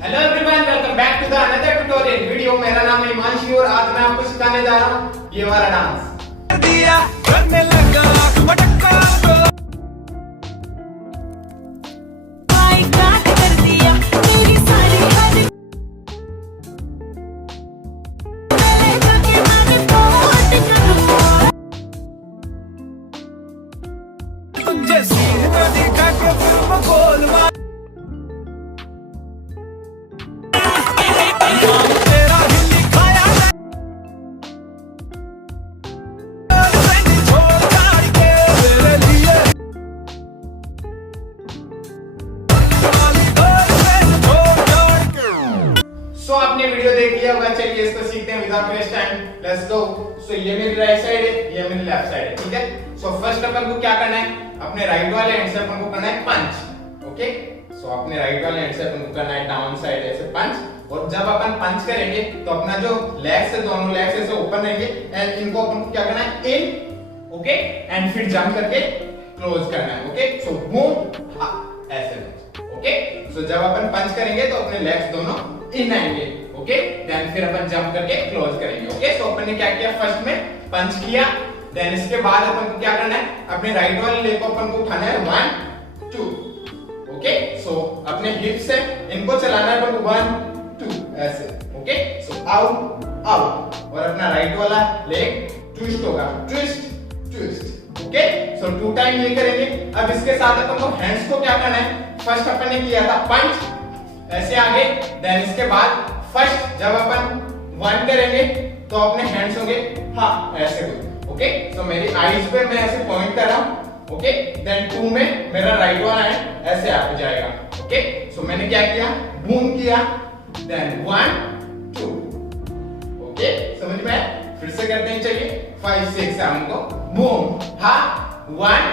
Hello everyone, welcome back to the another tutorial video. मेरा नाम है हिमांशु और आज मैं आपको सिखाने जा रहा हूँ ये वाला डांस। दिया करने लगा मटका को भाई काट कर दिया मेरी सारी हद जैसी नदी का फिल्म खोल आपने वीडियो देख लिया होगा। चलिए इसको सीखते हैं without waste time. Let's go. So ये मेरी राइट साइड है, ये मेरी लेफ्ट साइड है, ठीक है। सो फर्स्ट अपन को क्या करना है, अपने राइट वाले एंड से अपन को करना है पंच। ओके, सो अपने राइट वाले एंड से अपन को करना है डाउन साइड ऐसे पंच। और जब अपन पंच करेंगे तो अपना जो लेग्स है, दोनों लेग्स ऐसे ओपन रहेंगे एंड इनको अपन को क्या करना है, इन, ओके, एंड फिर जंप करके क्लोज करना है। ओके, सो मूव ऐसे, ओके। सो जब अपन पंच करेंगे तो अपने लेग्स दोनों इन आएंगे, ओके, देन फिर अपन जंप करके क्लोज करेंगे। ओके, सो अपन ने क्या किया, फर्स्ट में पंच किया, देन इसके बाद अपन को क्या करना है, अपने राइट वाले लेग को अपन को उठाना है 1 2, ओके। सो अपने हिप्स से इनको चलाना है अपन को 1 2 ऐसे, ओके। सो आउट आउट, और अपना राइट वाला लेग ट्विस्ट होगा, ट्विस्ट ट्विस्ट, ओके। सो 2 टाइम ये करेंगे। अब इसके साथ अपन को हैंड्स को क्या करना है, फर्स्ट अपन ने किया था पंच ऐसे आगे, देन इसके बाद फर्स्ट जब अपन 1 करेंगे तो अपने हैंड्स होंगे हाँ ऐसे कुछ, ओके। सो मेरी आईज पे मैं ऐसे पॉइंट कर रहा हूं, ओके। देन 2 में मेरा राइट वाला हैंड ऐसे आगे जाएगा, ओके। सो मैंने क्या किया, बूम किया, देन 1 2, ओके, समझ में आया? फिर से करते हैं, चलिए 5 6 7 को बूम हा 1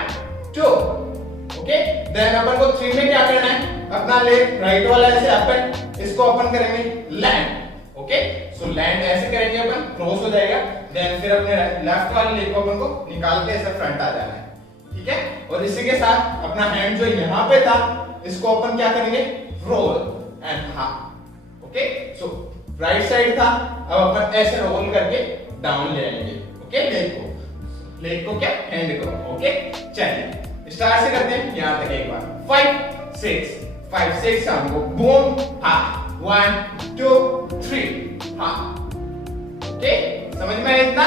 2, ओके। देन अपन को 3 में क्या करना है, अपना लेग राइट वाला ऐसे अपर, इसको अपन करेंगे लैंड, ओके। सो लैंड ऐसे करेंगे अपन, क्रॉस हो जाएगा। देन फिर अपने लेफ्ट वाले लेग को अपन को निकाल के ऐसे फ्रंट आ जाना है, ठीक है। और इसी के साथ अपना हैंड जो यहाँ पे था इसको अपन क्या करेंगे, रोल एंड हा, ओके। सो राइट साइड था, अब अपन ऐसे रोल करके डाउन ले आएंगे, ओके। लेग को क्या, हैंड को, ओके। चलिए स्टार्ट से करते हैं, यहां तक एक बार 5 6 5 6 हमको बूम हा 1 2 3 हा, ओके, समझ में आया इतना?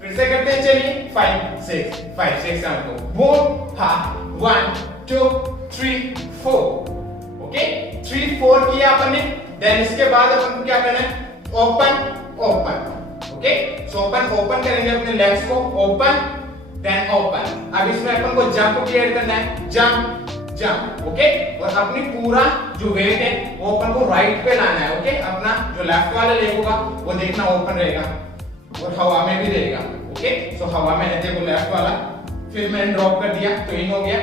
फिर से करते हैं, चलिए 5 6 हमको बूम हा 1 2 3 4, ओके। 3 4 किया अपन ने। देन इसके बाद अपन को क्या करना है, open open, okay. So open करेंगे अपने लेग्स को, ओपन देन ओपन। अब इसमें अपन को जंप भी ऐड करना है, जंप जंप, ओके। और अपनी पूरा जो वेट है वो अपन को राइट पे लाना है, ओके। अपना जो लेफ्ट वाला लेग होगा वो देखना ओपन रहेगा और हवा में भी रहेगा, ओके। सो हवा में है, देखो लेफ्ट वाला, फिर मैंने ड्रॉप कर दिया तो इन हो गया,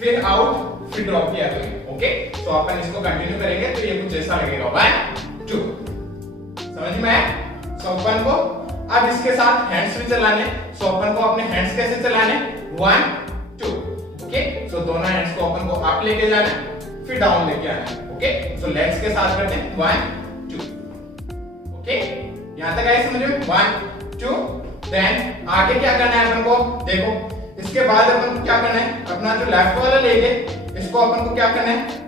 फिर आउट, फिर ड्रॉप किया तो इन, ओके। सो अपन इसको कंटिन्यू करेंगे तो ये कुछ ऐसा लगेगा 1 2, समझ में आया? सो अपन को अब इसके साथ हैंड्स भी चलाने। सो अपन को अपने हैंड्स कैसे चलाने, 1 2, ओके। सो दोनों हैंड्स को अपन को अप लेके जाना है, फिर डाउन लेके आना है, ओके। सो लेग्स के साथ करते हैं 1 2, ओके। यहां तक आए समझ में, 1 2। देन आगे क्या करना है अपन को, देखो इसके बाद अपन को क्या करना है, अपना जो लेफ्ट वाला लेग है इसको अपन को क्या करना है,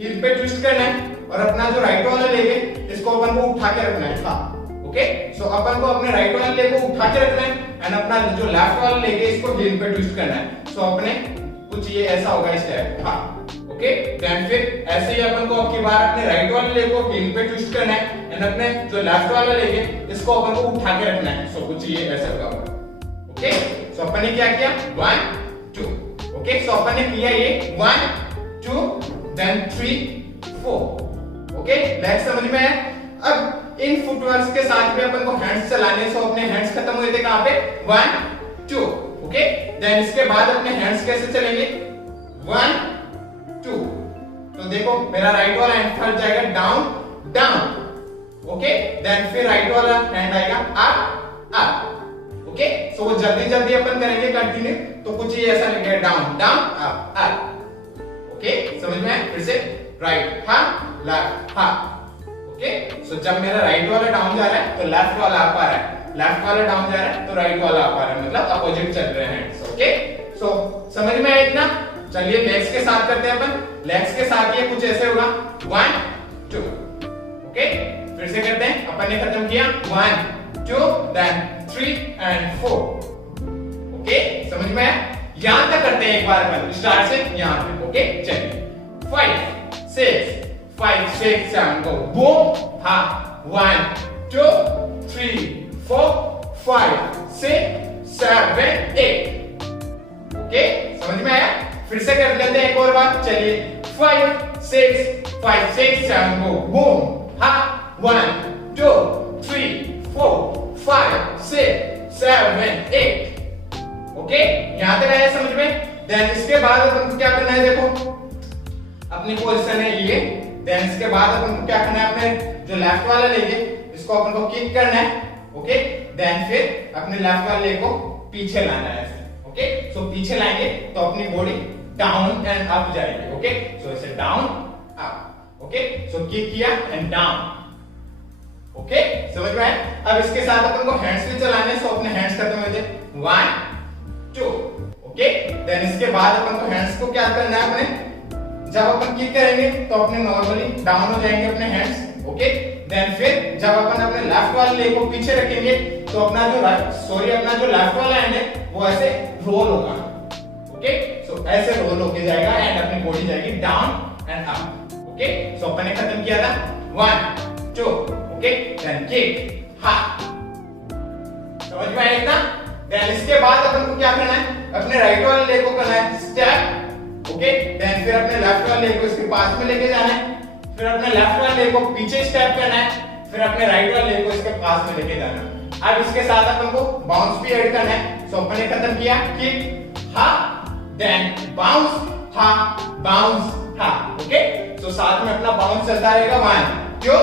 हील पे ट्विस्ट करना है, और अपना जो राइट वाला लेग है इसको अपन को उठा के रखना है, हाँ, ओके। सो अपन को अपने राइट वाले लेग को उठा के रखना है एंड अपना जो लेफ्ट वाला लेग है इसको हील पे ट्विस्ट करना है। सो अपने कुछ ये ऐसा होगा इस टाइप, हाँ, ओके। देन फिर ऐसे ही अपन को अब की बार अपने राइट वाले लेग को हील पे ट्विस्ट करना है एंड अपने जो लेफ्ट वाला लेग है इसको अपन को उठा के रखना है। सो कुछ ये ऐसा होगा, ओके। सो अपन ने क्या किया, 1 2, ओके। सो अपन ने किया ये 1 2 देन 3 4, ओके। लेग समझ में आया? अब इन फुटवर्क्स के साथ भी अपन को हैंड्स चलाने। सो अपने हैंड्स खत्म हुए थे कहां पे, 1 2, ओके। देन इसके बाद अपने हैंड्स कैसे चलेंगे, 1 2। तो देखो मेरा राइट वाला हैंड फर्स्ट जाएगा डाउन डाउन, ओके। देन फिर राइट वाला हैंड आएगा अप अप, ओके। सो वो जल्दी जल्दी अपन करेंगे कंटिन्यू, तो कुछ ही ऐसा लगेगा, down down up up, okay. समझ में आया? फिर से राइट हाँ लेफ्ट हा। ओके, सो जब मेरा राइट वाला डाउन जा रहा है तो लेफ्ट वाला अप आ रहा है, लेफ्ट वाला डाउन जा रहा है तो राइट वाला अप आ रहा है, मतलब अपोजिट चल रहे हैं। ओके, सो समझ में आया इतना? चलिए लेग्स के साथ करते हैं अपन। लेग्स के साथ ये कुछ ऐसे होगा 1 2। ओके, फिर से करते हैं। अपन ने खत्म किया 1 2 देन 3 एंड 4। ओके, समझ में आया? यहां तक करते हैं एक बार अपन, स्टार्ट से यहां तक। ओके, चलिए 5 6 5 6 7 गो बूम हा 1 2 3 4 5 6 7 8। ओके, समझ में आया? फिर से कर लेते हैं एक और बार। चलिए 5 6 7 गो बूम हा 1 2 3 4 5 6 7 8। ओके, यहां तक आया समझ में? देन इसके बाद अपन को क्या करना है, देखो अपनी पोजीशन है ये। देन इसके बाद अपन को क्या करना है, अपने जो लेफ्ट वाला लेगे इसको अपन को किक करना है। ओके, देन फिर अपने लेफ्ट वाले को पीछे लाना है ऐसे। ओके, सो पीछे लाएंगे तो अपनी बॉडी डाउन एंड अप जाएगी। ओके, सो ऐसे डाउन अप। ओके, सो किक किया एंड डाउन। ओके, समझ में आया? अब इसके साथ अपन को हैंड्स भी चलाने हैं, सो अपने हैंड्स करते हुए 1 2। ओके, देन इसके बाद अपन को हैंड्स को क्या करना है, अपने जब अपन किक करेंगे तो अपने नॉर्मली डाउन हो जाएंगे अपने हैंड्स। ओके, देन फिर जब अपन अपने लेफ्ट वाले लेग को पीछे रखेंगे तो अपना जो अपना जो लेफ्ट वाला हैंड है वो ऐसे रोल होगा। ओके, सो ऐसे रोल होके जाएगा एंड अपनी बॉडी जाएगी डाउन एंड अप। ओके, सो अपन ने खत्म किया था 1 2। ओके, देन किक हा। समझ में आया इतना? देन इसके बाद अपन को क्या करना है, अपने राइट वाले लेग को करना है स्टेप। ओके, देन फिर अपने लेफ्ट वाले लेग को इसके पास में लेके जाना है, फिर अपने लेफ्ट वाले लेग को पीछे स्टेप करना है, फिर अपने राइट वाले लेग को इसके पास में लेके जाना है। अब इसके साथ अपन को बाउंस भी ऐड करना है। सो अपन ने खत्म किया किक हा देन बाउंस हा बाउंस हा। ओके, सो साथ में अपना बाउंस चलता रहेगा 1 2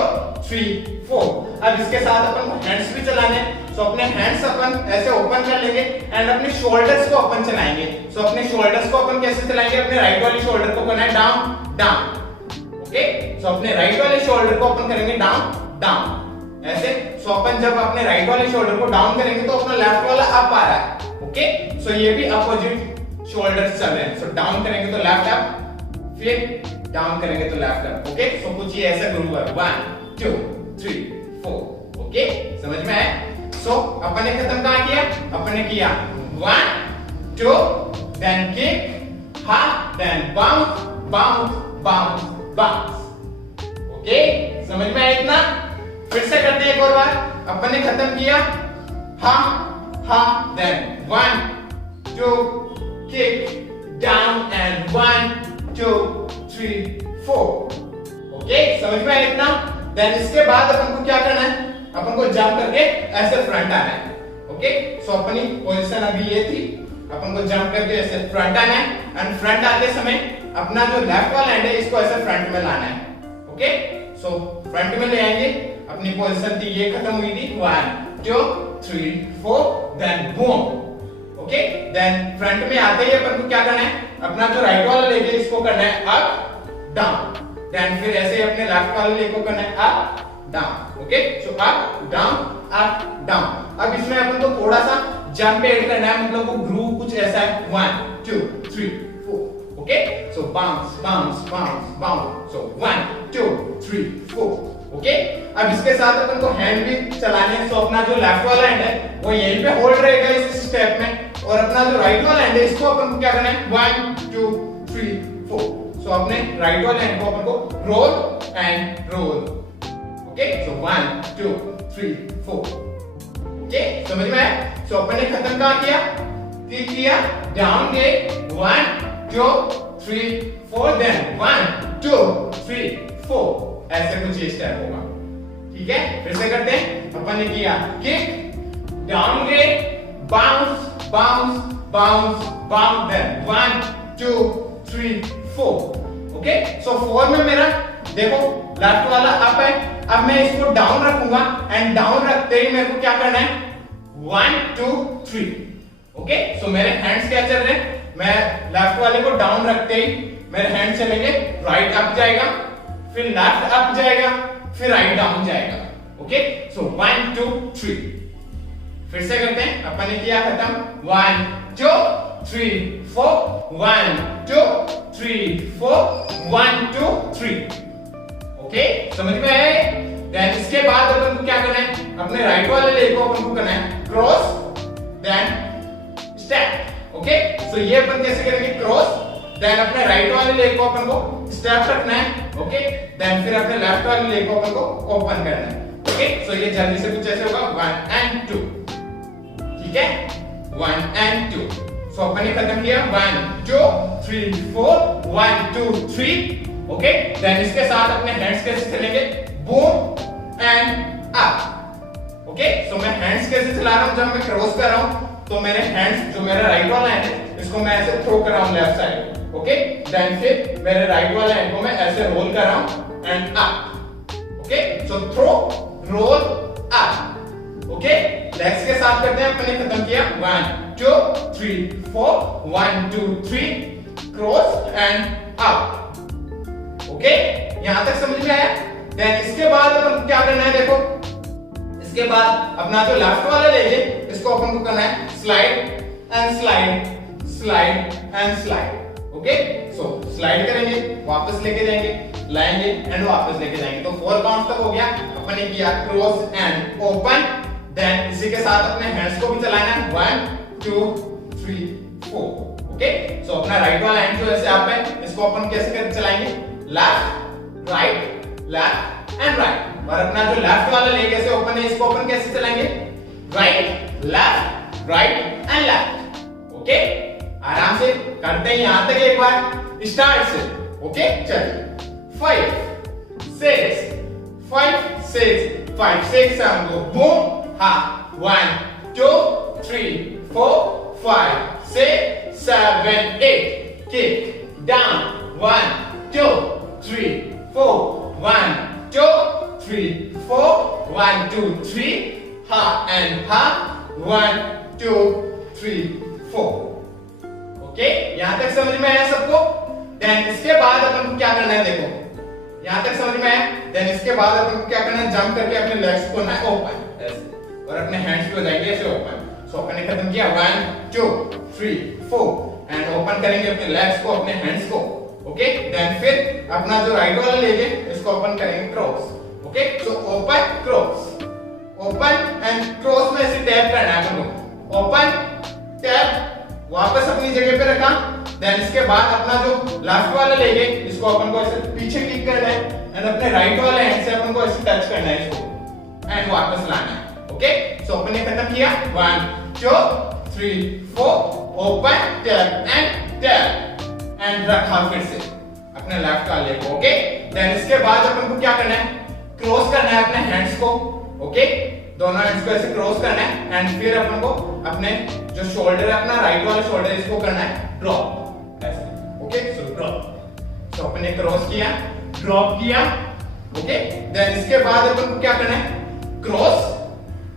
3 4। अब इसके साथ अपन को हैंड्स भी चलाने हैं। सो अपने हैंड्स अपन ऐसे ओपन कर लेंगे एंड अपने शोल्डर्स को अपन चलाएंगे। सो अपने शोल्डर्स को अपन कैसे चलाएंगे, अपने राइट वाले शोल्डर को करना है डाउन डाउन। ओके, सो अपने राइट वाले शोल्डर को अपन करेंगे डाउन डाउन ऐसे। सो अपन जब अपने राइट वाले शोल्डर को डाउन करेंगे तो अपना लेफ्ट वाला अप आ रहा है। ओके, सो ये भी अपोजिट शोल्डर्स चल रहे हैं। सो डाउन करेंगे तो लेफ्ट अप, फिर डाउन करेंगे तो लेफ्ट अप। ओके, सो कुछ ये ऐसा ग्रुप है 1 2 3 4। ओके, समझ में आया? सो अपन ने खत्म कहां किया, अपन ने किया 1 2 देन किक हा then bounce bounce bounce bounce. Okay, समझ में आया इतना? फिर से करते हैं एक और बार। अपन ने खत्म किया हा then 1 2 kick down and 1 2 3 4। Okay, समझ में आया इतना? देन इसके बाद अपन को क्या करना है, अपन को जंप करके ऐसे फ्रंट आना है। ओके, सो अपनी पोजीशन अभी ये थी, अपन को जंप करके ऐसे फ्रंट आना है एंड फ्रंट आते समय अपना जो लेफ्ट वाला हैंड है इसको ऐसे फ्रंट में लाना है। ओके, सो फ्रंट में ले आएंगे। अपनी पोजीशन थी ये खत्म हुई थी 1 2 3 4 then boom. Okay, then front में आते ही अपन को क्या करना है, अपना जो राइट वाला लेग है इसको करना है अप डाउन। देन फिर ऐसे अपने लेफ्ट वाले लेग को करना है up down. Okay, so up down. अब इसमें अपन को थोड़ा सा जंप ऐड करना है, मतलब वो ग्रूव कुछ ऐसा है 1 2 3 4। ओके, सो बाउंस बाउंस बाउंस बाउंस। सो 1 2 3 4। ओके, अब इसके साथ अपन को हैंड भी चलाने हैं। सो अपना जो लेफ्ट वाला हैंड है वो यहीं पे होल्ड रहेगा इस स्टेप में, और अपना जो राइट वाला हैंड है इसको अपन को क्या करना है 1 2 3 4। सो अपने राइट वाले हैंड को अपन को roll and roll. Okay, so 1 2 3 4। Okay, समझ में आया? सो अपन ने खत्म कहां किया, किक किया डाउन गए 1 2 3 4 देन 1 2 3 4। ऐसे कुछ ये स्टेप होगा। ठीक है, फिर से करते हैं। अपन ने किया किक डाउन गए bounce bounce bounce bounce then 1 2 3 4। Okay, so 4 में मेरा देखो लेफ्ट वाला अप है। अब मैं इसको डाउन रखूंगा एंड डाउन रखते ही मेरे को क्या करना है 1 2 3। ओके, सो मेरे हैंड्स क्या चल रहे हैं, मैं लेफ्ट वाले को डाउन रखते ही मेरे हैंड चलेंगे राइट अप जाएगा, फिर लेफ्ट अप जाएगा, फिर राइट डाउन जाएगा। Okay, so 1 2 3। फिर से करते हैं, अपन ने किया खत्म, 1 2 3 4 1 2 3 4 1 2 3। ओके, समझ में आया? देन इसके बाद अपन को क्या करना है, अपने राइट वाले लेग को अपन को करना है क्रॉस देन स्टेप। ओके, सो ये अपन कैसे करेंगे, क्रॉस देन अपने राइट वाले लेग को अपन को स्टेप रखना है। ओके, देन फिर अपने लेफ्ट वाले लेग को अपन को ओपन करना है। ओके, सो ये जल्दी से कुछ ऐसे होगा, 1 and 2। ठीक है, 1 and 2। सो अपन ने खत्म किया, 1 2 3 4 1 2 3। ओके, देन इसके साथ अपने हैंड्स कैसे चलेंगे, बूम एंड अप। ओके, सो मैं हैंड्स कैसे चला रहा हूं, जब मैं क्रॉस कर रहा हूं तो मेरे हैंड्स, जो मेरा राइट वाला हैंड है, इसको मैं ऐसे थ्रो कर रहा हूं लेफ्ट साइड। ओके, देन फिर मेरे राइट वाला हैंड को मैं ऐसे रोल कर रहा हूं and up. Okay, so throw roll up. Okay, legs के साथ करते हैं, अपने खत्म किया, 1 2 3 4 1 2 3 क्रॉस एंड अप। ओके, यहां तक समझ में आया? देन इसके बाद अपन क्या करना है, देखो इसके बाद अपना जो लेफ्ट वाला लेग है, इसको अपन को करना है slide and slide, slide and slide. Okay, so slide करेंगे, वापस लेके जाएंगे, लाएंगे एंड वापस लेके जाएंगे। तो 4 काउंट तक हो गया, अपन ने किया क्रॉस एंड ओपन। देन इसी के साथ अपने हैंड्स को भी चलाना है, 1 2 3 4। ओके, सो अपना राइट वाला हैंड जो ऐसे आप है, इसको अपन कैसे कर चलाएंगे, लेफ्ट राइट एंड राइट। और अपना जो लेफ्ट वाला लेग ऐसे ओपन है, इसको अपन कैसे चलाएंगे, right left right and left. Okay, आराम से करते हैं यहां तक एक बार स्टार्ट से। ओके, चलिए 5 6 5 6 5 6 7 गो, बूम हा, 1 2 3 4 5 6 7 8 kick down, 1 2 3 4 1 2 3 4 1 2 3 ha and ha, 1 2 3 4। Okay, यहां तक समझ में आया सबको? देन इसके बाद अपन को क्या करना है, देखो यहां तक समझ में आया? देन इसके बाद अपन को क्या करना है, जंप करके अपने लेग्स को ना ओपन ऐसे, और अपने हैंड्स पे हो जाएंगे ऐसे ओपन। सो अपन ने खत्म किया, 1 2 3 4 एंड ओपन करेंगे अपने लेग्स को, अपने हैंड्स को। ओके, देन फिर अपना जो राइट वाला लेग है, इसको ओपन करेंगे cross. Okay, so open cross, open and cross में ऐसे टैप करना है अपन को, ओपन टैप, वापस अपनी जगह पे रखा। देन इसके बाद अपना जो लेफ्ट वाला लेग है, इसको अपन को ऐसे पीछे किक करना है एंड अपने राइट वाले हैंड से अपन को ऐसे टच करना है इसको एंड वापस लाना है। ओके, सो अपन ने खत्म किया, 1 2 3 4 ओपन टैप एंड रखा फिर से अपने लेफ्ट वाले को। ओके, देन इसके बाद अपन को क्या करना है, क्रॉस करना है अपने हैंड्स को। ओके, दोनों हैंड्स को ऐसे क्रॉस करना है एंड फिर अपन को अपने जो शोल्डर है, अपना राइट वाला शोल्डर, इसको करना है ड्रॉप ऐसे। ओके, सो ड्रॉप, सो अपन ने क्रॉस किया, ड्रॉप किया। ओके, देन इसके बाद अपन को क्या करना है, क्रॉस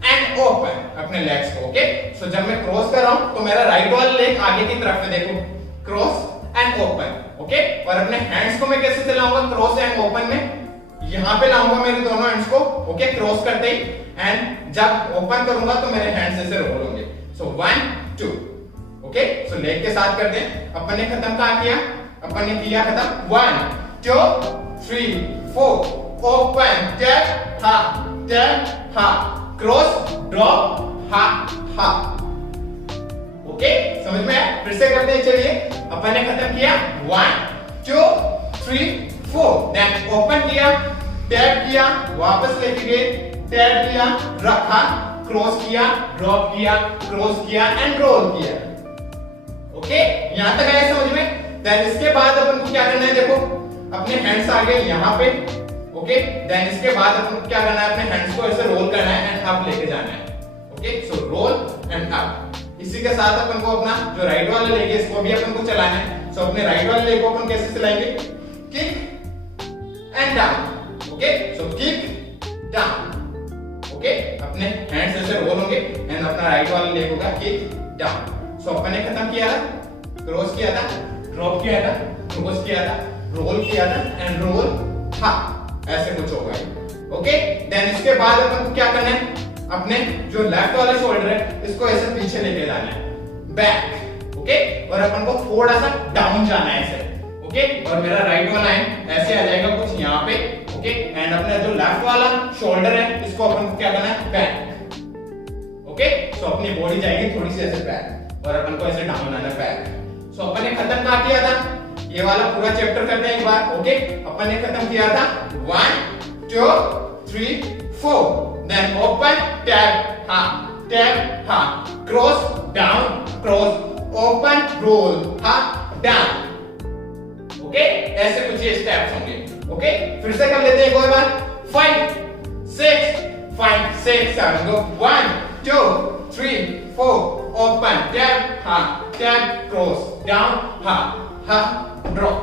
एंड ओपन अपने लेग्स को। ओके, सो जब मैं क्रॉस कर रहा हूं तो मेरा राइट वाला लेग आगे की तरफ है, देखो क्रॉस एंड ओपन। ओके, और अपने हैंड्स को मैं कैसे चलाऊंगा, क्रॉस एंड ओपन में यहां पे लाऊंगा मेरे दोनों हैंड्स को। ओके, क्रॉस करते ही, एंड जब ओपन करूंगा तो मेरे हैंड्स ऐसे रोल होंगे। सो 1 2। ओके, सो लेग के साथ करते हैं। अपन ने खत्म कहां किया, अपन ने किया खत्म, 1 2 3 4 ओपन टैप हा, क्रॉस ड्रॉप हा। ओके, समझ में आया? फिर से करते हैं, चलिए। अपन ने खत्म किया, 1 2 3 4, देन ओपन किया, टैप किया, वापस लेके गए, टैप किया, रखा, क्रॉस किया, ड्रॉप किया, क्रॉस किया एंड रोल किया। ओके, यहां तक आया समझ में? देन इसके बाद अपन को क्या करना है, देखो अपने हैंड्स आ गए यहां पे। ओके, देन इसके बाद अपन को क्या करना है, अपने हैंड्स को ऐसे रोल करना है एंड अप लेके जाना है। Okay, so roll and up. इसी के साथ अपन को अपना जो राइट वाला लेग है, इसको भी अपन को चलाना है। सो अपने राइट वाले लेग को अपन कैसे चलाएंगे, kick and down. Okay, so kick down. Okay, अपने हैंड्स ऐसे रोल होंगे एंड अपना राइट वाला लेग होगा किक डाउन। सो अपन ने खत्म किया था, क्रॉस किया था, ड्रॉप किया था, क्रॉस किया था, रोल किया था एंड रोल हा, ऐसे कुछ होगा। ओके, देन इसके बाद अपन को क्या करना है, अपने जो लेफ्ट वाला शोल्डर है इसको ऐसे पीछे लेके जाना है, बैक। ओके, और अपन को थोड़ा सा डाउन जाना है ऐसे। ओके, और मेरा राइट वाला हैंड ऐसे आ जाएगा कुछ यहाँ पे। ओके, एंड अपना जो लेफ्ट वाला शोल्डर है इसको अपन को क्या करना है, बैक। ओके, सो अपनी बॉडी जाएगी थोड़ी सी ऐसे बैक और अपन को ऐसे डाउन आना है, बैक। सो अपन ने खत्म कहाँ किया था, ये वाला पूरा चैप्टर करते हैं एक बार। ओके, अपन ने खत्म किया था 1 2 3 4, देन ओपन टैप हा, cross down cross, open roll हा, डाउन। ओके, ऐसे कुछ ये स्टेप्स होंगे। ओके, फिर से कर लेते हैं एक और बार। 5 6 7 गो, 1 2 3 4, ओपन टैप हा, टैप क्रॉस डाउन हा, ड्रॉप।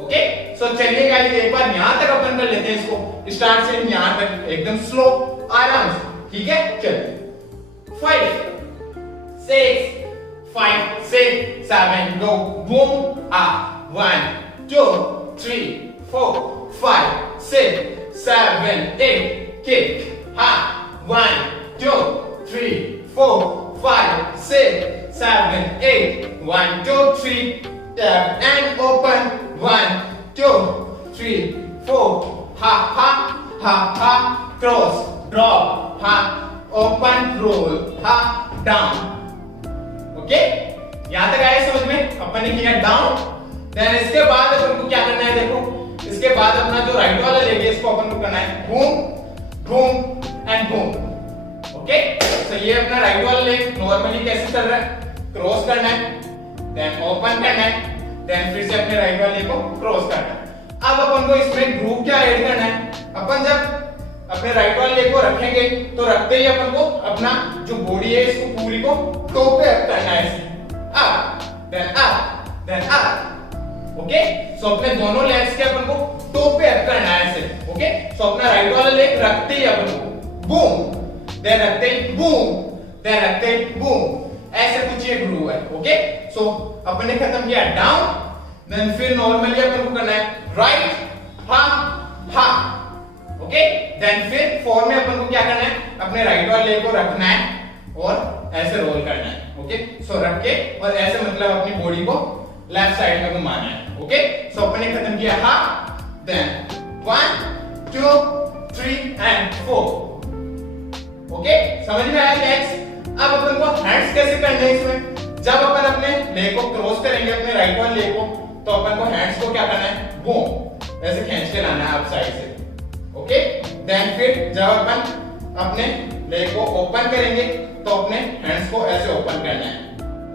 ओके, सो चलिए गाइस एक बार यहां तक अपन कर लेते हैं इसको, स्टार्ट से यहां तक एकदम स्लो, आराम से। ठीक है, चलिए। 5 6 7 गो, बूम आ, 1 2 3 4 5 6 7 8, किक हा, 1 2 3 4 5 6 7 8, 1 2 3, tap and open, 1 2 3 4, ha, cross, drop, ha, open, roll, ha, down। Okay, यहां तक आया समझ में? अपन ने किया डाउन, देन इसके बाद अपन को क्या करना है, देखो इसके बाद अपना जो राइट वाला लेग है इसको अपन को करना है बूम एंड बूम। ओके, तो ये अपना राइट वाला लेग नॉर्मली कैसे चल रहा है, क्रॉस करना है, देन ओपन करना है, देन फिर से अपने राइट वाले को क्रॉस करना है। अब अपन को इसमें ग्रुप क्या ऐड करना है, अपन जब अपने राइट वाले लेग को रखेंगे तो रखते ही अपन को अपना जो बॉडी है इसको पूरी को टो पे अप करना है, अप देन अप। ओके, सो अपने दोनों लेग्स के अपन को टो पे अप करना है ऐसे। ओके, सो अपना राइट वाला लेग रखते ही अपन को बूम, देन रखते ही बूम, देन रखते ही बूम, ऐसे कुछ ये ग्रुप है। ओके, सो अपन ने खत्म किया डाउन, देन फिर नॉर्मली अपन को करना है राइट हा। ओके, देन फिर 4 में अपन को क्या करना है, अपने राइट वाले लेग को रखना है और ऐसे रोल करना है। ओके, सो रख के और ऐसे मतलब अपनी बॉडी को लेफ्ट साइड में घुमाना है। ओके, सो अपन ने खत्म किया हा, देन 1 2 3 एंड 4। ओके, समझ में आया नेक्स्ट? अब अपन को हैंड्स कैसे करने हैं इसमें, जब अपन अपने लेग को क्रॉस करेंगे अपने राइट वाले लेग को, तो अपन को हैंड्स को क्या करना है, बूम ऐसे खींच के लाना है अप साइड से। ओके, देन फिर जब अपन अपने लेग को ओपन करेंगे तो अपने हैंड्स को ऐसे ओपन करना है।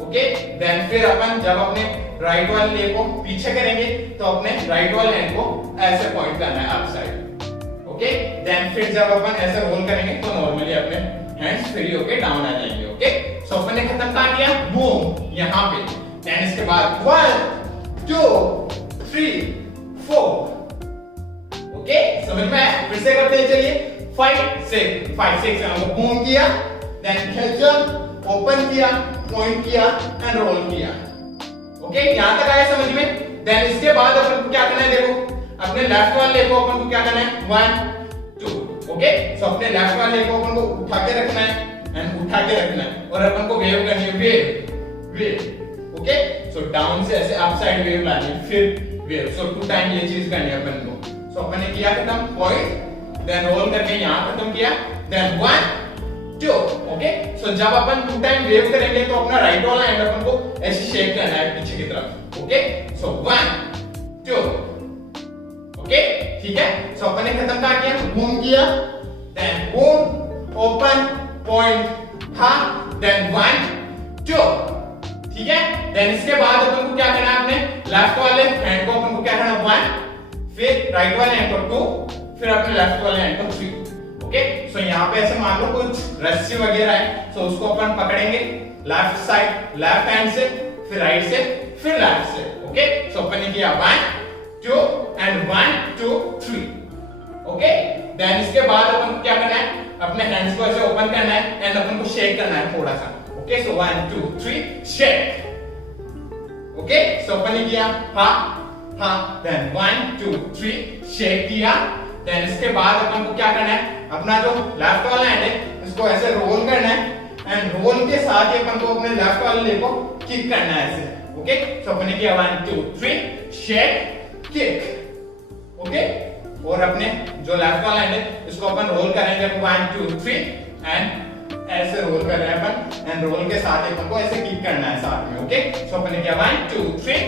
ओके, देन फिर अपन जब अपने राइट वाले लेग को पीछे करेंगे तो अपने राइट वाले हैंड को ऐसे पॉइंट करना है अप साइड। ओके, देन फिर जब अपन ऐसे रोल करेंगे तो नॉर्मली अपने हैंड्स फ्री होके डाउन आ जाएंगे। ओके, सो अपन ने खत्म कर दिया बूम यहाँ पे, देन इसके बाद 1 2 3 4। ओके, समझ में आया? फिर से करते हैं, चलिए। 5 6 हमको बूम किया, देन खींचा, ओपन किया, पॉइंट किया एंड रोल किया। ओके, यहां तक आया समझ में? देन इसके बाद अपन को क्या करना है, देखो अपने लेफ्ट वाले लेग को अपन को क्या करना है, 1 2। ओके, सो अपने लेफ्ट वाले लेग को अपन को उठा के रखना है एंड उठा के रखना है और अपन को वेव करनी है, वेव। ओके, सो डाउन से ऐसे अप साइड वेव लानी है, फिर वेव। सो 2 टाइम ये चीज करनी है अपन को। सो अपन ने किया खत्म, पॉइंट, देन रोल करके यहां खत्म किया, देन 1 2। ओके, सो जब अपन 2 टाइम वेव करेंगे तो अपना राइट वाला हैंड अपन को ऐसे शेक करना है पीछे की तरफ। Okay, so 1 2। ओके, ठीक है, सो अपन ने खत्म कर दिया, बूम किया, देन बूम, ओपन, पॉइंट, हा, देन 1 2। ठीक है, देन इसके बाद अपन को क्या करना है, अपने लेफ्ट वाले हैंड को अपन को क्या करना है, 1, फिर राइट वाले हैंड को 2, फिर अपने लेफ्ट वाले हैंड को 3। ओके, सो यहाँ पे ऐसे मान लो कुछ रस्सी वगैरह है, सो उसको अपन पकड़ेंगे लेफ्ट साइड, लेफ्ट हैंड से, फिर राइट से, फिर लेफ्ट से। ओके, सो अपन ने किया 1 2 एंड 1 2 3। ओके, देन इसके बाद अपन को क्या करना है, अपने हैंड्स को ऐसे ओपन करना है एंड अपन को शेक करना है थोड़ा सा। Okay, so 1 2 3 shake. ओके, सो अपन ने किया हा हाँ, देन 1 2 3 शेक किया। देन इसके बाद अपन को क्या करना है, अपना जो लेफ्ट वाला हैंड है इसको ऐसे रोल करना है एंड रोल के साथ ही अपन को अपने लेफ्ट वाले लेग को किक करना है ऐसे। ओके, सो अपन ने किया 1 2 3 शेक किक। ओके, और अपने जो लेफ्ट वाला हैंड है इसको अपन रोल करेंगे 1 2 3 एंड ऐसे रोल कर रहे हैं अपन एंड रोल के साथ ही अपन को ऐसे किक करना है साथ में। ओके, सो अपन ने किया 1 2 3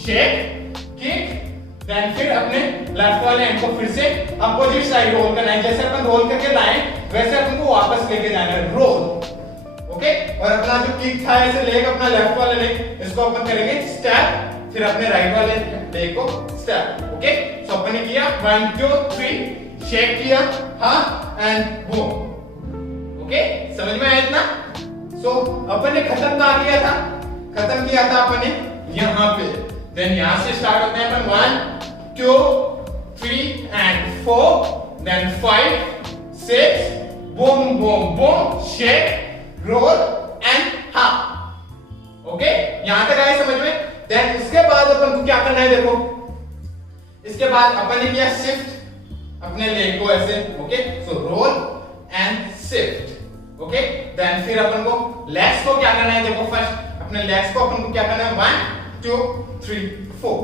शेक किक। देन फिर अपने लेफ्ट वाले हैंड को फिर से अपोजिट साइड रोल करना है, जैसे अपन रोल करके लाए वैसे अपन को वापस लेके जाना है रोल। ओके, और अपना जो किक था ऐसे लेग अपना लेफ्ट वाला लेग इसको अपन करेंगे स्टेप, फिर अपने राइट वाले लेग को स्टेप। ओके, सो अपन ने किया 1 2 3 शेक किया, हाँ एंड बूम। ओके, समझ में आया इतना? सो अपन ने खत्म कहां किया था? खत्म किया था अपन ने यहां पे। देन यहां से स्टार्ट होते हैं अपन 1 2 3 and 4 then 5 6 boom boom boom shake roll and half. Okay, यहां तक आए समझ में? देन इसके बाद अपन को क्या करना है, देखो इसके बाद अपन ने किया शिफ्ट अपने लेग को ऐसे। Okay, so roll and shift. Okay, then फिर अपन को लेग्स को क्या करना है, देखो फर्स्ट अपने लेग्स को अपन को क्या करना है 1 2 3 4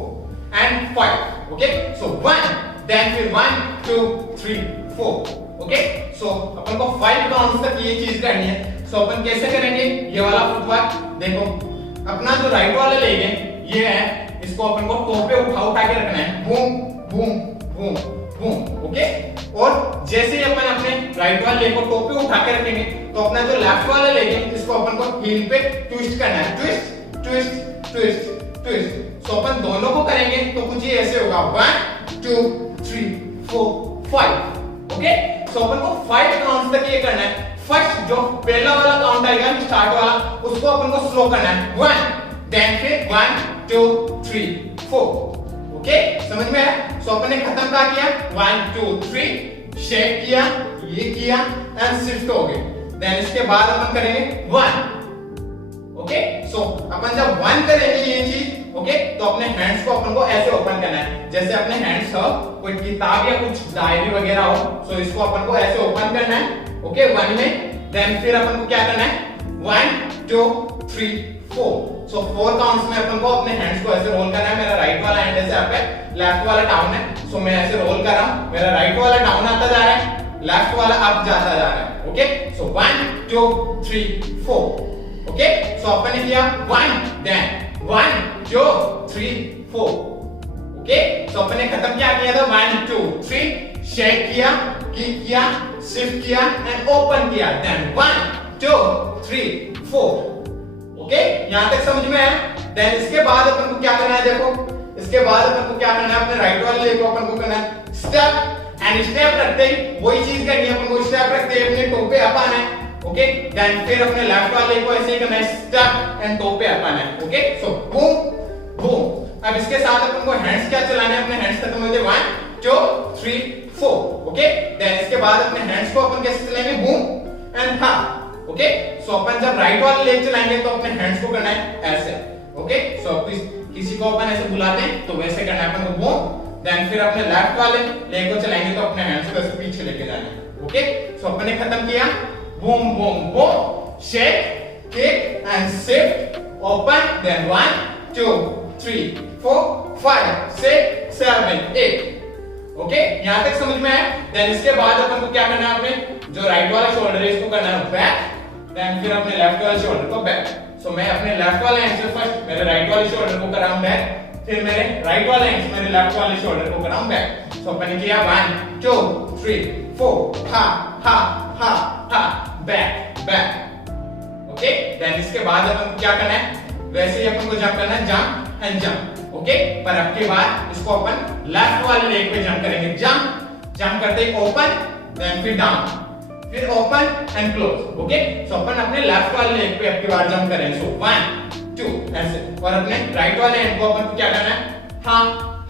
एंड 5। ओके, सो 1 देन फिर 1 2 3 4। ओके, सो अपन को 5 काउंट्स तक ये चीज करनी है। सो अपन कैसे करेंगे ये वाला फुटवर्क, देखो अपना जो राइट वाला लेग है ये है, इसको अपन को टो पे उठा के रखना है, boom boom boom boom. Okay, और जैसे ही अपन अपने राइट वाले लेग को टो पे उठा के रखेंगे तो अपना जो लेफ्ट वाला लेग है इसको अपन को हील पे ट्विस्ट करना है, ट्विस्ट ट्विस्ट ट्विस्ट ट्विस्ट। सो अपन दोनों को करेंगे तो कुछ ये ऐसे होगा 1 2 3 4 5। ओके, सो अपन को 5 काउंट्स तक ये करना है। फर्स्ट जो पहला वाला काउंट आएगा स्टार्ट वाला उसको अपन को स्लो करना है 1 देन फिर 1 2 3 4। ओके, समझ में आया? सो अपन ने खत्म कहा किया 1 2 3 शेक किया, ये किया एंड शिफ्ट हो गए। देन इसके बाद अपन करेंगे 1। ओके, सो अपन जब 1 करेंगे ये चीज, ओके, तो अपने हैंड्स को अपन को ऐसे ओपन करना है, जैसे अपने हैंड्स हो कोई किताब या कुछ डायरी वगैरह हो, सो इसको अपन को ऐसे ओपन करना है। ओके, 1 में। देन फिर अपन को क्या करना है 1 2 3 4। सो 4 काउंट्स में अपन को अपने हैंड्स को ऐसे रोल करना है। मेरा राइट वाला हैंड ऐसे यहाँ पे, लेफ्ट वाला डाउन है, सो मैं ऐसे रोल कर रहा हूं, मेरा राइट वाला डाउन आता जा रहा है, लेफ्ट वाला अप जाता जा रहा है। Okay, so 1 2 3 4। ओके, सो अपन ने किया 1 देन 1 2 3 4। ओके, सो अपन ने खत्म क्या किया था 1 2 3 शेक किया, किक किया, शिफ्ट किया एंड ओपन किया, देन 1 2 3 4। ओके, यहां तक समझ में आया? देन इसके बाद अपन को क्या करना है, देखो इसके बाद अपन को क्या करना है, अपने राइट वाले लेग को अपन को करना है स्टेप एंड स्टेप रखते ही वही चीज करनी है अपन को, स्टेप रखते ही अपने टो पे अप आना है। ओके, देन फिर अपने लेफ्ट वाले को ऐसे ही करना है स्टेप एंड टो पे अप आना है। ओके, सो बूम बूम। अब इसके साथ अपन को हैंड्स क्या चलाने हैं, अपने हैंड्स खत्म होते 1 2 3 4। ओके, देन इसके बाद अपने हैंड्स को अपन कैसे चलाएंगे बूम एंड हाफ। ओके, सो अपन जब राइट वाले लेग चलाएंगे तो अपने हैंड्स को करना है ऐसे। ओके, सो किसी को अपन ऐसे बुलाते हैं तो वैसे करना है अपन को बूम, देन फिर अपने लेफ्ट वाले लेग को चलाएंगे तो अपने हैंड्स को ऐसे पीछे लेके जाना है। ओके, सो अपन ने खत्म किया boom boom boom shake kick and shift open, then 1 2 3 4 5 6 7 8। Okay, यहां तक समझ में आया? देन इसके बाद अपन को क्या करना है, अपने जो राइट वाला शोल्डर है इसको करना है बैक, देन फिर अपने लेफ्ट वाले शोल्डर को बैक। सो मैं अपने लेफ्ट वाले हैंड से फर्स्ट मेरे राइट वाले शोल्डर को कराऊं बैक, फिर मेरे राइट वाले हैंड से मेरे लेफ्ट वाले शोल्डर को कराऊं बैक। सो अपन ने किया 1 2 3 4 हा हा हा हा बैक बैक। ओके, देन इसके बाद अपन क्या करना है, वैसे ही अपन को जंप करना है, जंप एंड जंप। ओके, पर अब के बाद इसको अपन लेफ्ट वाले लेग पे जंप करेंगे, जंप जंप करते ही ओपन देन फिर डाउन, फिर ओपन एंड क्लोज। ओके, सो अपन अपने लेफ्ट वाले लेग पे अब की बार जंप करेंगे, सो 1 2 ऐसे, और अपने राइट वाले हैंड को अपन को क्या करना है हा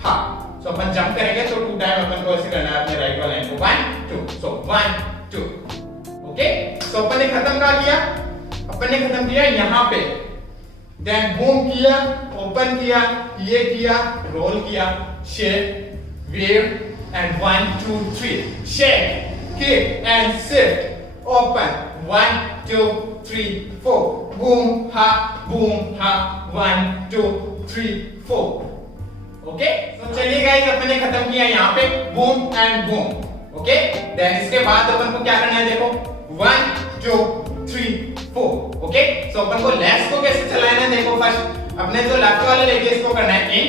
हा। सो अपन जंप करेंगे तो 2 टाइम अपन को ऐसे करना है अपने राइट वाले हैंड को 1 2। सो 1 2। ओके, सो अपन ने खत्म क्या किया, अपन ने खत्म किया यहां पे, देन बूम किया ओपन किया, ये किया, रोल किया, shake, wave and 1 2 3, shake, kick and shift, open 1 2 3 4, boom ha, 1 2 3 4. Okay, तो चलिए गाइस अपन ने खत्म किया यहाँ पे boom and boom. Okay, then इसके बाद अपन को क्या करना है, देखो 1 2 3 4. ओके, सो अपन को लेग्स को कैसे चलाना है, देखो फर्स्ट अपने जो लेफ्ट वाले लेग है इसको करना है इन,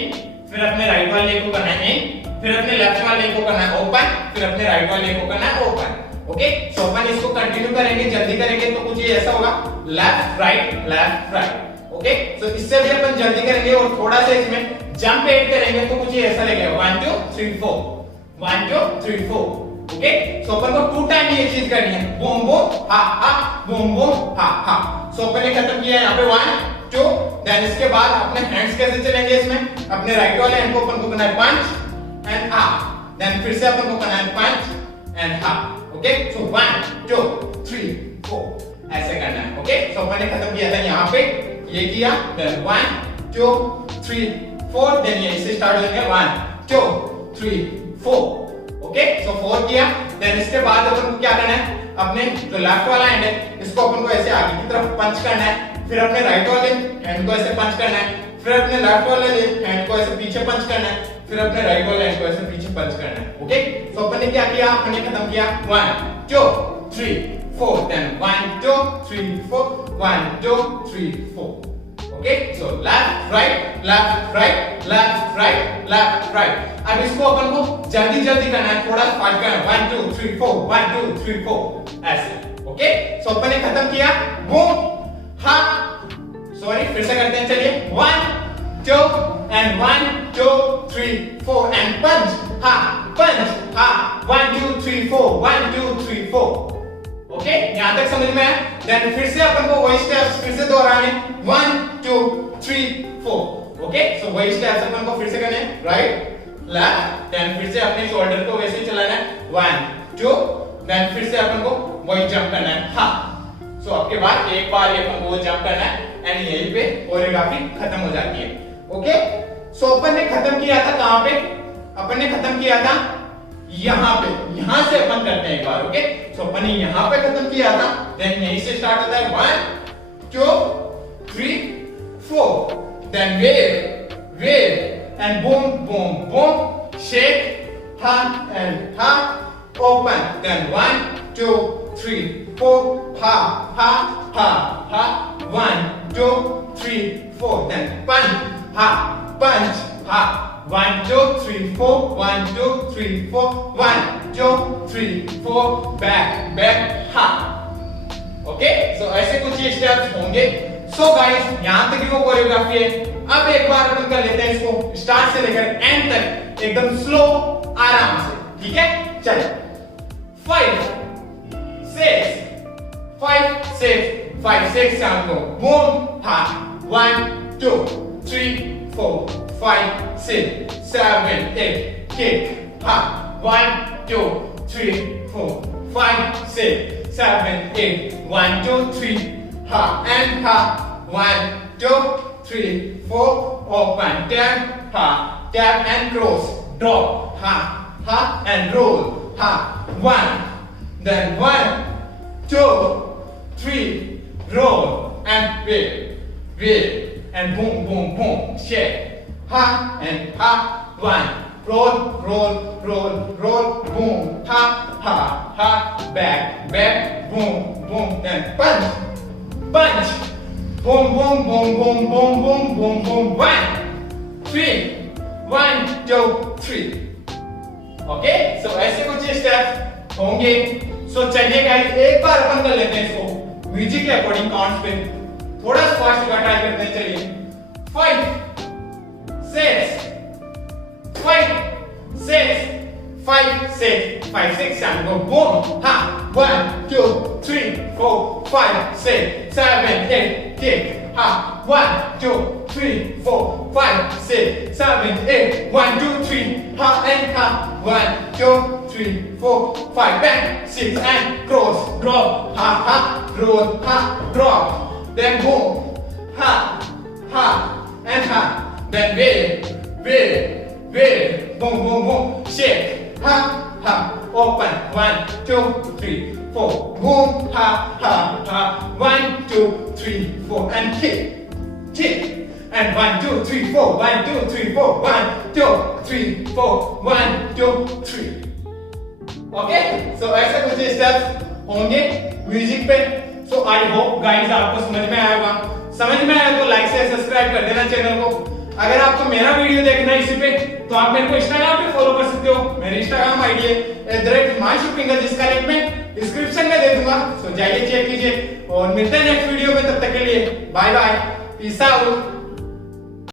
फिर अपने राइट वाले लेग को करना है इन, फिर अपने लेफ्ट वाले लेग को करना है ओपन, फिर अपने राइट वाले लेग को करना है ओपन. ओके, सो अपन इसको कंटिन्यू करेंगे, जल्दी करेंगे तो कुछ ये ऐसा होगा left right left right. Okay, so इससे भी अपन जल्दी करेंगे और थोड़ा सा इसमें जंप ऐड करेंगे तो कुछ ये ऐसा लगेगा 1 2 3 4, 1 2 3 4. ओके, सो अपन को 2 टाइम ये चीज करनी है, बूम बूम हा हा, बूम बूम हा हा. सो अपन ने खत्म किया यहाँ पे 1 2. देन इसके बाद अपने हैंड्स कैसे चलेंगे इसमें, अपने राइट वाले हैंड को अपन को करना है पंच एंड हा, देन फिर से अपन को करना है पंच एंड हा. ओके, सो 1 2 3 4 ऐसे करना है. ओके, सो अपन ने खत्म किया था यहाँ पे, ये किया, देन 1 2 3 4, देन ये इससे स्टार्ट हो जाएगा 1 2 3 4. ओके, सो 4 किया, देन इसके बाद अपन को क्या करना है, अपने जो लेफ्ट वाला हैंड है इसको अपन को ऐसे आगे की तरफ पंच करना है, फिर अपने राइट वाले हैंड को ऐसे पंच करना है, फिर अपने लेफ्ट वाले हैंड को ऐसे पीछे पंच करना है, फिर अपने राइट वाले हैंड को ऐसे पीछे पंच करना है. ओके, सो अपन ने क्या किया, अपन ने खत्म किया 1 2 3 4, then 1 2 3 4, 1 2 3 4. Okay, so left right left right left right left right. अब इसको अपन को जल्दी जल्दी करना है, थोड़ा फास्ट करना है, 1 2 3 4, 1 2 3 4 ऐसे. ओके, सो अपन ने खत्म किया बूम हा, सॉरी फिर से करते हैं, चलिए 1 2 and 1 2 3 4 and punch ha, 1 2 3 4, 1 2 3 4. Okay, यहां तक समझ में आया. देन फिर से अपन को वही स्टेप्स फिर से दोहराने 1 2 3 4. ओके, सो वही स्टेप्स अपन को फिर से करने हैं, राइट लेफ्ट, देन फिर से अपने शोल्डर को वैसे ही चलाना है 1 2, देन फिर से अपन को वही जंप करना है हा. सो आपके बाद एक बार ये अपन को जंप करना है एंड यहीं पे कोरियोग्राफी खत्म हो जाती है. ओके, सो अपन ने खत्म किया था कहां पे, अपन ने खत्म किया था यहां पे, यहां से अपन करते हैं एक बार. ओके, सो अपन ने यहां पे खत्म किया था, देन यहीं से स्टार्ट होता है 1 2 3 4, then wave wave and boom boom boom, shake हा एंड हा, open, then 1 2 3 4 ha ha ha ha, 1 2 3 4, then punch ha, punch ha, 1 2 3 4, 1 2 3 4, 1 2 3 4, back back ha. Okay, सो ऐसे कुछ ये स्टेप्स होंगे. सो गाइस, यहां तक की वो कोरियोग्राफी है. अब एक बार अपन कर लेते हैं इसको स्टार्ट से लेकर एंड तक एकदम स्लो आराम से. ठीक है, चलो 5 6 5 6 5 6 7 go boom ha, 1 2 3 4 5 6 7 8 kick ha, 1 2 3 4 5 6 7 8, 1 2 3 ha and ha, 1 2 3 4, open, tap ha, tap and cross, drop ha ha and roll ha, 1, then 1 2 3 roll and wave and boom boom boom, shake ha and ha, 1 roll roll roll roll, boom ha ha ha, back back, boom boom, then punch punch, boom boom boom boom boom boom boom boom, 1 3 1 2 3. Okay, सो ऐसे कुछ steps होंगे. सो चलिए guys, एक बार अपन कर लेते हैं इसको music के अकॉर्डिंग काउंट्स पे, थोड़ा फास्ट होगा, ट्राई करते हैं. चलिए 5 6 5 6 5 6 5 6 7 go boom ha, 1 2 3 4 5 6 7 8 kick ha, 1 2 3 4 5 6 7 8, 1 2 3 ha and ha, 1 2 3 4 5 bang 6 and cross, drop ha ha, roll ha, drop, then boom ha ha and ha, then wave, boom, boom, boom, shake, ha, open, 1, 2, 3, 4, boom, ha, 1, 2, 3, 4, and kick, and 1, 2, 3, 4, 1, 2, 3, 4, 1, 2, 3, 4, 1, 2, 3. Okay, सो ऐसे कुछ steps होंगे music पे। सो I hope guys आपको समझ में आया होगा। समझ में आया तो लाइक से सब्सक्राइब कर देना चैनल को। अगर आपको मेरा वीडियो देखना है इसी पे तो आप मेरे को इंस्टाग्राम पे फॉलो कर सकते हो। मेरी इंस्टाग्राम आईडी है @myshupfinger, जिसका लिंक मैं डिस्क्रिप्शन में दे दूंगा। सो जाइए चेक कीजिए और मिलते हैं नेक्स्ट वीडियो में। तब तक के लिए बाय बाय, पीस आउट।